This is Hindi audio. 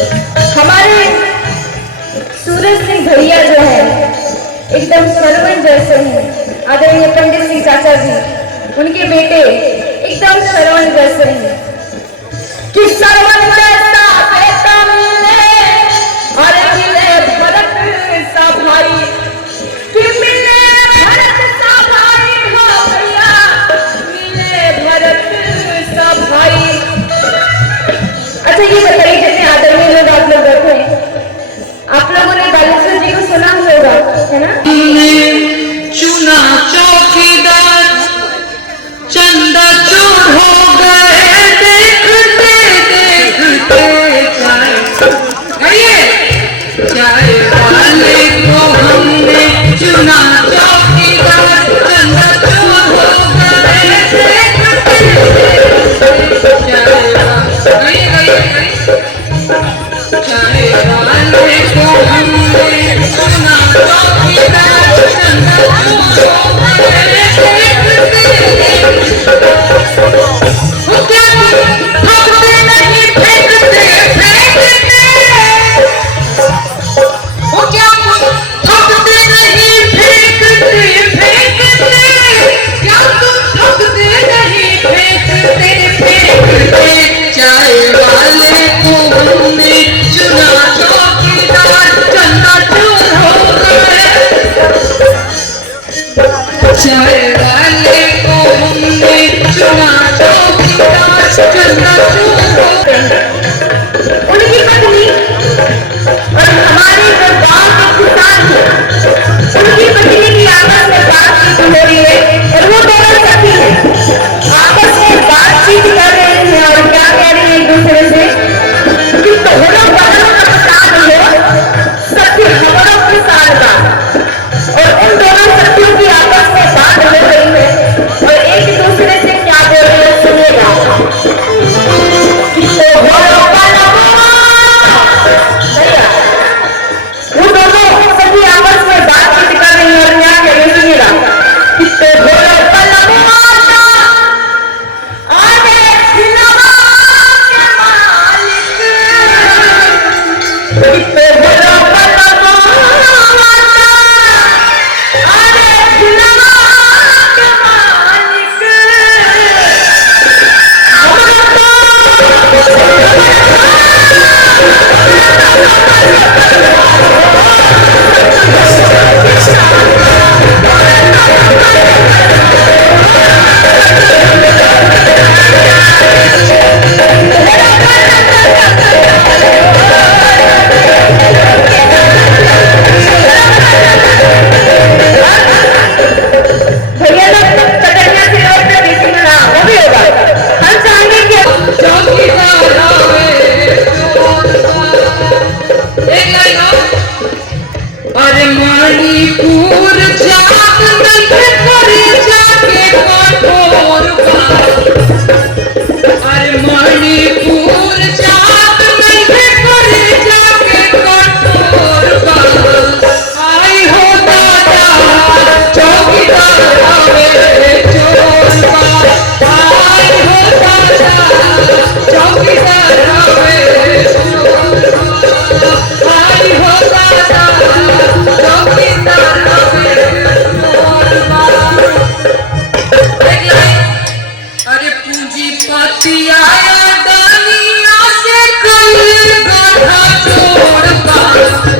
हमारे सूरज सिंह भैया जो है एकदम सरवन जैसे हैं। आदरणीय पंडित सिंह चाचा जी, उनके बेटे एकदम सरवन जैसे हैं कि सरवन जैसा बेटा मिले और मिले भरत सा भाई, कि मिले भरत सा भाई हो भैया, मिले भरत सा भाई। अच्छा ये बताइए, जितने आदरणीय लोग आप लोग बैठे हैं, आप लोगों ने बालेश्वर जी को सुना होगा, है ना? चुना चौकीदार चंदा चोर हो गए, देखते देखते चाय वाले को हमने चुना चौकीदार, चंदा चोर हो गए, देखते चाय वाले को हमने चुना चौकीदार, चंदा चोर हो गए, चाय वाले को हमने चुना चौकीदार, चंदा चोर हो गए। उनकी पत्नी और हमारे जो गांव के किसान हैं, उनकी पत्नी की आपस में बातचीत हो रही है और वो दोनों सखी हैं, आपस में बातचीत कर रहे हैं और क्या कह रहे हैं एक दूसरे से कि तोहरो बहनों का प्रसाद हो, सखी हमरो प्रसाद का। और उन दोनों सखियों की आपस में बात हो रही है और एक दूसरे से क्या बोल रहे हैं सुनिएगा कि तोहरो वो दोनों सभी आपस में बातचीत कर रही है और क्या कह रही सुनिएगा कि तोहरो पलवाना आगे खिलवा के मालिक, कि तोहरो पलवाना आगे खिलवा के मालिक। भैया लोग चटनिया से और बेसी ना वो भी होगा। हम चाहेंगे कि चौकीदार आवे एक लाइन और। अरे मणिपुर जात नहीं करे जाके कठोर बात, अरे मणिपुर जात नहीं करे जाके कठोर बात। आई हो दादा चौकीदार आवे चोर बात, आई हो दादा चौकीदार आवे चोर बात, आई हो दादा चौकीदार आवे चोर बात। अरे पूंजीपति आया दुनिया से कई गधा चोर बात,